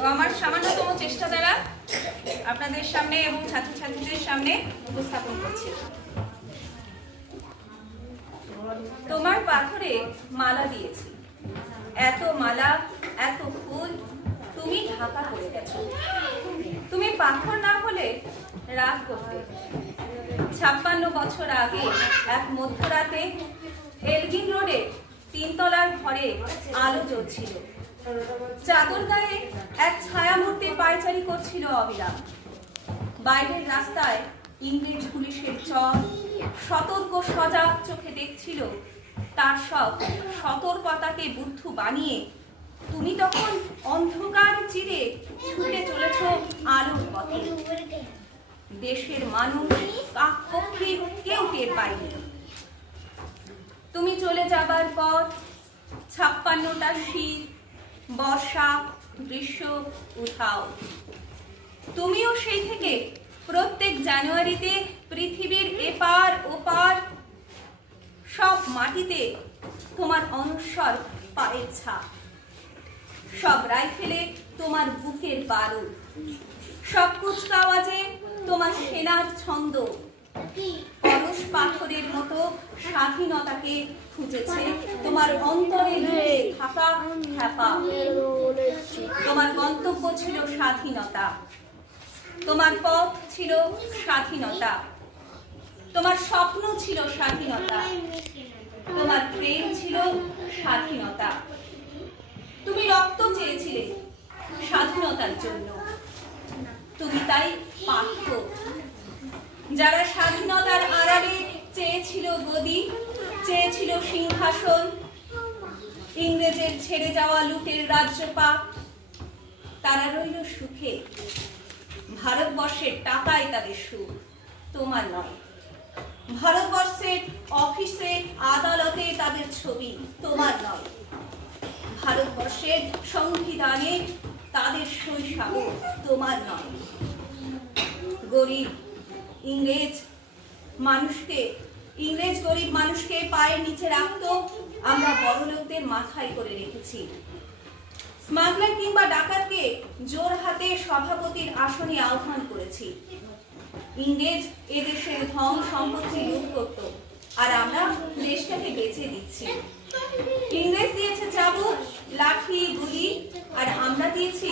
তো আমার সামান্যতম চেষ্টা দ্বারা আপনাদের সামনে এবং ছাত্রছাত্রীদের সামনে উপস্থাপন করছি। তোমার পাথরে মালা দিয়েছি, এত মালা এত ফুল তুমি ঢাকা করে গেছো। তুমি পাথর না হলে রাগ করতে। 56 বছর আগে এক মধ্যরাতে এলগিন রোডে 3 তলার ঘরে আলো জ্বলছিল। চাদর গায়ে এক ছায়ামূর্তি পায়চারি করছিল অবিরাম। বাইরের রাস্তায় ইংরেজ পুলিশের চর সতর্ক সজাগ চোখে দেখছিল। তার সব সতর্কতাকে বুদ্ধ বানিয়ে তুমি তখন অন্ধকার চিরে ছুটে চলেছ আলোর পথে। দেশের মানুষ কাকপক্ষী কেউ টের পায়নি। তুমি চলে যাবার পর 56টা শীত, বর্ষা, গ্রীষ্ম উঠাও। তুমিও সেই থেকে প্রত্যেক জানুয়ারিতে পৃথিবীর এপার ওপার সব মাটিতে তোমার অনস্বর পায়ের ছাপ, সব রাইফেলে তোমার বুকের বারুদ, সব কুচকাওয়াজে তোমার সেনার ছন্দ। অলস পাথরের মতো স্বাধীনতাকে খুঁজেছে তোমার অন্তরে লুকিয়ে থাকা খ্যাপা। তোমার গন্তব্য ছিল স্বাধীনতা, তোমার পথ ছিল স্বাধীনতা, তোমার স্বপ্ন ছিল স্বাধীনতা, তোমার প্রেম ছিল স্বাধীনতা। তুমি রক্ত চেয়েছিলে স্বাধীনতার জন্য, তুমি তাই পার্থ। যারা স্বাধীনতার আড়ালে চেয়েছিল গদি, চেয়েছিল সিংহাসন, ইংরেজের ছেড়ে যাওয়া লুটের রাজ্যপাট, তারা রইল সুখে। ভারতবর্ষের টাকায় তাদের সুখ, তোমার নয়। ভারতবর্ষের অফিসে আদালতে তাদের ছবি, তোমার নয়। ভারতবর্ষের সংবিধানে তাদের শৈশব, তোমার নয়। গরিব ইংরেজ গরিব মানুষকে পায়ের নিচে রাখত, আমরা বড় লোকদের মাথায় করে রেখেছি। স্মাগলার কিংবা ডাকাতকে জোর হাতে সভাপতির আসনে আহ্বান করেছি। ইংরেজ এদেশের ধন সম্পত্তি লুট করত, আর আমরা দেশটাকে বেঁচে দিচ্ছি। ইংরেজ দিয়েছে চাবুক, লাঠি, গুলি, আর আমরা দিয়েছি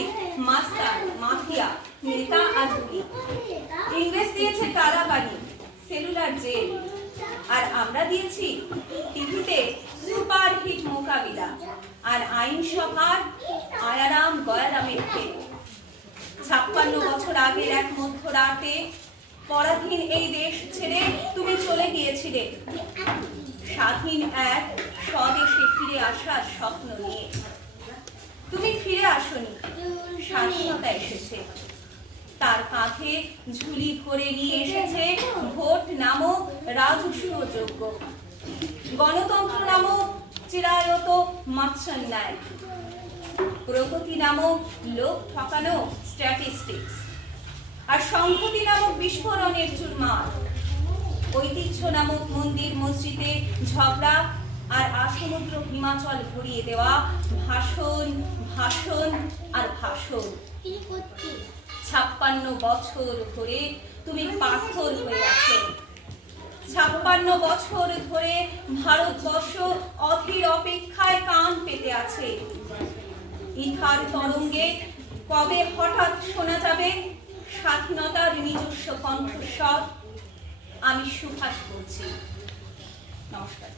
মাস্তান, মাফিয়া, নেতা আর গুলি। ইংরেজ দিয়েছে কারাবাড়ি, সেলুলার জেল, আর আমরা দিয়েছি টিভিতে সুপারহিট মোকাবিলা আর আইন সভার আয়ারাম গয়ারামের খেল। 56 বছর আগের এক মধ্যরাতে পরাধীন এই দেশ ছেড়ে তুমি চলে গিয়েছিলে স্বাধীন এক স্বদেশে ফিরে আসার স্বপ্ন নিয়ে। তুমি ফিরে আসনি, স্বাধীনতা এসেছে। তার কাঁধে ঝুলি ভরে নিয়ে এসেছে ভোট নামক রাজস্ব যোগ্য, গণতন্ত্র নামক চিরায়ত মাৎসন্যায়, প্রগতি নামক লোক ঠকানো স্ট্যাটিস্টিক্স, আর সংহতি নামক বিস্ফোরণের চুরমার, ঐতিহ্য নামক মন্দির মসজিদে ঝগড়া, আর আসমুদ্র হিমাচল ভরিয়ে দেওয়া ভাষণ, ভাষণ আর ভাষণ। 56 বছর ধরে তুমি পাথর হয়ে আছো। 56 বছর ধরে ভারতবর্ষ অধীর অপেক্ষায় কান পেতে আছে। ইথার তরঙ্গে কবে হঠাৎ শোনা যাবে স্বাধীনতার নিজস্ব কণ্ঠস্বর? আমি সুভাষ বলছি। নমস্কার।